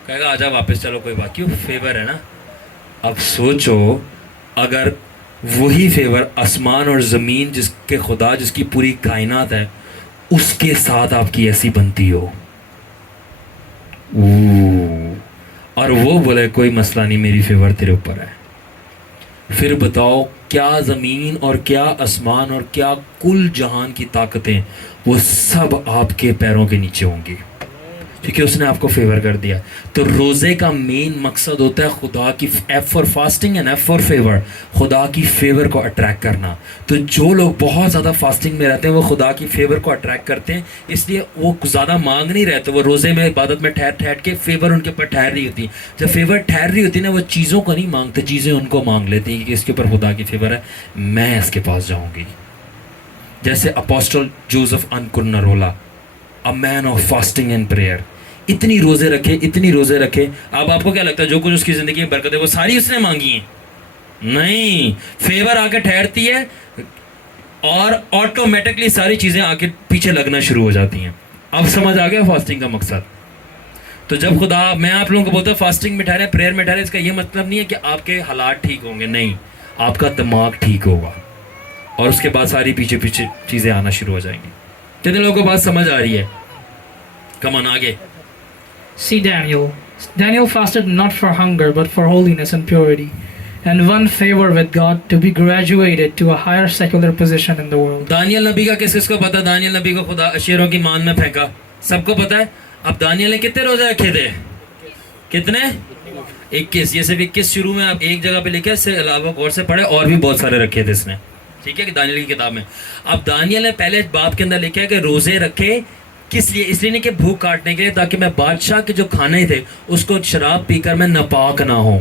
کہے گا آجا واپس چلو کوئی بات, کیوں؟ فیور ہے نا. اب سوچو اگر وہی فیور آسمان اور زمین جس کے خدا جس کی پوری کائنات ہے اس کے ساتھ آپ کی ایسی بنتی ہو, اور وہ بولے کوئی مسئلہ نہیں میری فیور تیرے اوپر ہے, پھر بتاؤ کیا زمین اور کیا آسمان اور کیا کل جہان کی طاقتیں وہ سب آپ کے پیروں کے نیچے ہوں گی, کیونکہ اس نے آپ کو فیور کر دیا. تو روزے کا مین مقصد ہوتا ہے خدا کی F for fasting and F for favour, خدا کی فیور کو اٹریکٹ کرنا. تو جو لوگ بہت زیادہ فاسٹنگ میں رہتے ہیں وہ خدا کی فیور کو اٹریکٹ کرتے ہیں, اس لیے وہ زیادہ مانگ نہیں رہتے, وہ روزے میں عبادت میں ٹھہر کے فیور ان کے اوپر ٹھہر رہی ہوتی. جب فیور ٹھہر رہی ہوتی ہے نا وہ چیزوں کو نہیں مانگتے, چیزیں ان کو مانگ لیتی ہیں کہ اس کے اوپر خدا کی فیور ہے, میں اس کے پاس جاؤں گی. جیسے اپوسٹل جوزف انکرنرولا, a man of fasting and prayer, اتنی روزے رکھے. اب آپ کو کیا لگتا ہے جو کچھ اس کی زندگی میں برکت ہے وہ ساری اس نے مانگی ہیں؟ نہیں, فیور آ کے ٹھہرتی ہے اور آٹومیٹکلی ساری چیزیں آ کے پیچھے لگنا شروع ہو جاتی ہیں. اب سمجھ آ گیا فاسٹنگ کا مقصد؟ تو جب خدا, میں آپ لوگوں کو بولتا ہوں فاسٹنگ میں ٹھہرے, پریئر میں ٹھہرے, اس کا یہ مطلب نہیں ہے کہ آپ کے حالات ٹھیک ہوں گے, نہیں, آپ کا دماغ ٹھیک ہوگا اور اس کے بعد ساری پیچھے چیزیں آنا شروع ہو جائیں گی. کتنے لوگوں کو بات سمجھ آ رہی ہے؟ کم آن آگے. See Daniel. Daniel fasted not for hunger but for holiness and purity, and won favor with God to be graduated to a higher secular position in the world. دانیل نبی کا کس کو پتا؟ دانیل نبی کو خدا شیروں کی مان میں پھینکا, سب کو پتا ہے. اب دانیل نے کتنے روزے رکھے تھے؟ کتنے؟ 21. یہ صرف 21 شروع میں آپ ایک جگہ پہ لکھے, اس سے علاوہ غور سے پڑھے اور بھی بہت سارے رکھے تھے اس نے, ٹھیک ہے, کہ دانیل کی کتاب میں. اب دانیل نے پہلے باب کے اندر لکھا ہے کہ روزے رکھے کس لیے؟ اس لیے نہیں کہ بھوک کاٹنے کے لیے, تاکہ میں بادشاہ کے جو کھانے تھے اس کو شراب پی کر میں ناپاک نہ ہوں.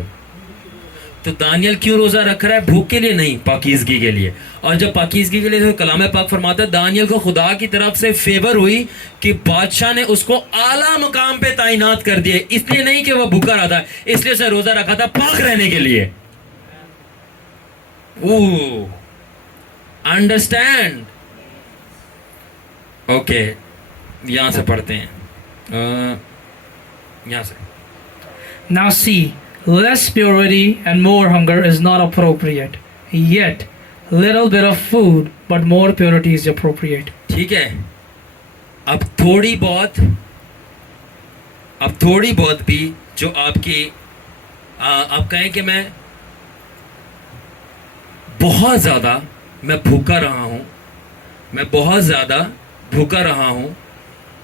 تو دانیل کیوں روزہ رکھ رہا ہے؟ بھوک کے لیے نہیں, پاکیزگی کے لیے. اور جب پاکیزگی کے لیے تو کلام پاک فرماتا ہے دانیل کو خدا کی طرف سے فیور ہوئی کہ بادشاہ نے اس کو اعلیٰ مقام پہ تعینات کر دیا, اس لیے نہیں کہ وہ بھوکا رہا تھا, اس لیے اسے روزہ رکھا تھا پاک رہنے کے لیے. انڈرسٹینڈ؟ اوکے, یہاں سے پڑھتے ہیں, یہاں سے. Now see, less purity and more hunger is not appropriate. Yet, little bit of food, but more purity is appropriate. ٹھیک ہے, اب تھوڑی بہت بھی جو آپ کی, آپ کہیں کہ میں بہت زیادہ میں بھوکا رہا ہوں,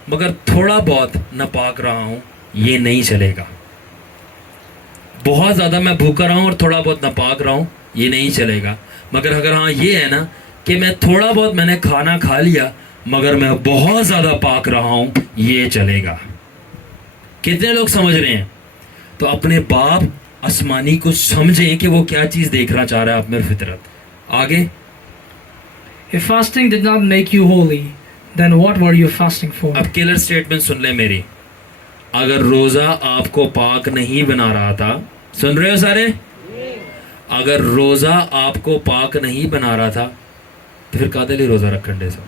مگر تھوڑا بہت ناپاک رہا ہوں, یہ نہیں چلے گا. بہت زیادہ میں بھوکا رہا ہوں اور تھوڑا بہت ناپاک رہا ہوں, یہ نہیں چلے گا. مگر اگر ہاں یہ ہے نا کہ میں تھوڑا بہت میں نے کھانا کھا لیا مگر میں بہت زیادہ پاک رہا ہوں, یہ چلے گا. کتنے لوگ سمجھ رہے ہیں؟ تو اپنے باپ آسمانی کو سمجھیں کہ وہ کیا چیز دیکھنا چاہ رہا ہے آپ میں فطرت. آگے. If fasting did not make you holy, then what were you fasting for? اب کلر سٹیٹمنٹ سن لیں میری. اگر روزہ آپ کو پاک نہیں بنا رہا تھا, سن رہے ہو سارے؟ اگر روزہ آپ کو پاک نہیں بنا رہا تھا تو پھر کہتے لیے روزہ رکھن دے سر.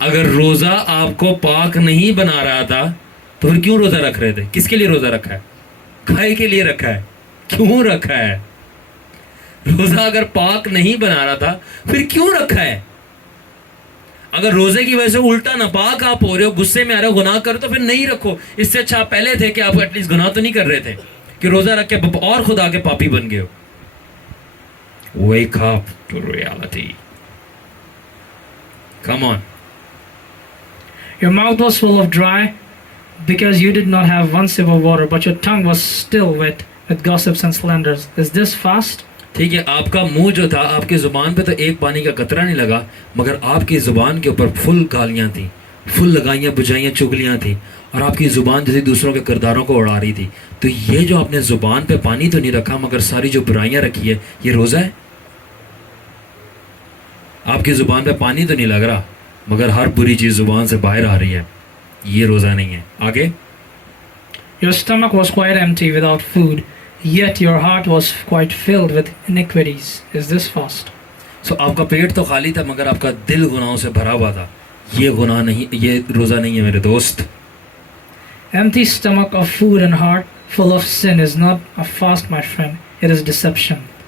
اگر روزہ آپ کو پاک نہیں بنا رہا تھا تو پھر کیوں روزہ رکھ رہے تھے؟ کس کے لیے روزہ رکھا ہے؟ کھائے کے لیے رکھا ہے. کیوں رکھا ہے؟ روزہ اگر پاک نہیں بنا رہا تھا پھر کیوں رکھا ہے؟ اگر روزے کی وجہ سے الٹا ناپاک آپ ہو رہے ہو, غصے میں آ رہے ہو, گناہ کرو تو پھر نہیں رکھو. اس سے اچھا پہلے تھے کہ آپ ایٹ لیسٹ گناہ تو نہیں کر رہے تھے کہ روزہ رکھ کے اور خدا کے پاپی بن گئے ہو. Wake up to reality. Come on. Your mouth was full of dry because you did not have one sip of water, but your tongue was still wet with gossips and slanders. Is this fast? ٹھیک ہے, آپ کا منہ جو تھا, آپ کی زبان پہ تو ایک پانی کا قطرہ نہیں لگا, مگر آپ کی زبان کے اوپر فل گالیاں تھیں, فل لگائیاں بجائیاں چگلیاں تھیں, اور آپ کی زبان جیسے دوسروں کے کرداروں کو اڑا رہی تھی. تو یہ جو آپ نے زبان پہ پانی تو نہیں رکھا مگر ساری جو برائیاں رکھی ہے, یہ روزہ ہے؟ آپ کی زبان پہ پانی تو نہیں لگ رہا مگر ہر بری چیز زبان سے باہر آ رہی ہے, یہ روزہ نہیں ہے. آگے. Your stomach was quite empty without food, yet your heart was quite filled with iniquities. Is this fast? So آپ کا پیٹ تو خالی تھا مگر آپ کا دل گناہوں سے بھرا ہوا تھا, یہ گناہ نہیں, یہ روزہ نہیں ہے میرے دوست. Empty stomach of food and heart full of sin is not a fast, my friend. It is deception.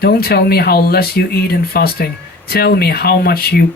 Don't tell me how less you eat in fasting. Tell me how much you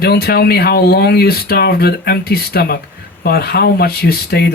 Don't tell me how long you starved with empty stomach, but how much you stayed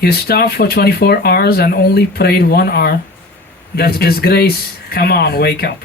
You starved for 24 hours and only prayed 1 hour. That's disgrace. Come on, wake up.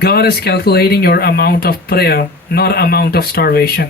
God is calculating your amount of prayer, not amount of starvation.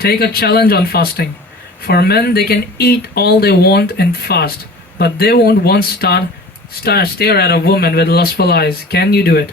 Take a challenge on fasting. For men, they can eat all they want and fast, but they won't once stare at a woman with lustful eyes. Can you do it?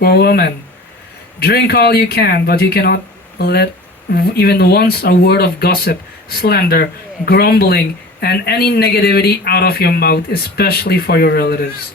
Or woman, drink all you can, but you cannot let even once a word of gossip, slander, grumbling, and any negativity out of your mouth, especially for your relatives.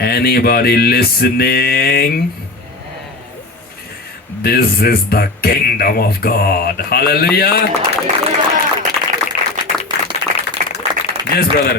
Anybody listening? This is the kingdom of God. Hallelujah. Yes, brother.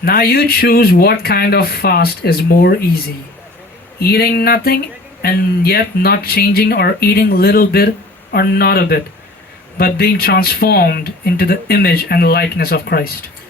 Now you choose what kind of fast is more easy. Eating nothing and yet not changing or eating little bit or not a bit, but being transformed into the image and likeness of Christ.